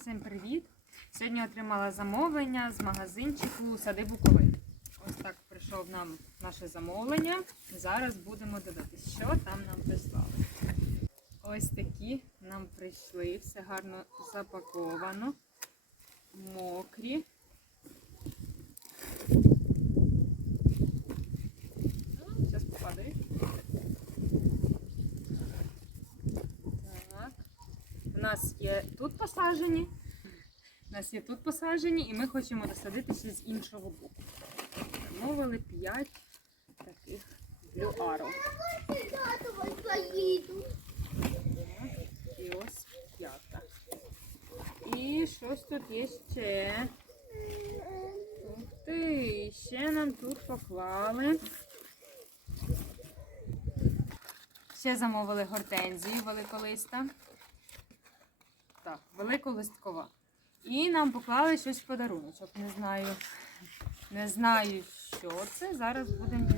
Всім привіт! Сьогодні отримала замовлення з магазинчику Сади Буковин. Ось так прийшов нам наше замовлення. Зараз будемо дивитися, що там нам прислали. Ось такі нам прийшли, все гарно запаковано, мокрі. Зараз попадає. Так. У нас є тут посаджені. У нас є тут посаджені, і ми хочемо досадити з іншого боку. Замовили 5 таких Blue І ось п'ята. І щось тут є ще. Ух ти, ще нам тут поклали. Ще замовили гортензію великолиста. Так, великолисткова. І нам поклали щось в подаруночок. Не знаю. Не знаю, що це. Зараз будемо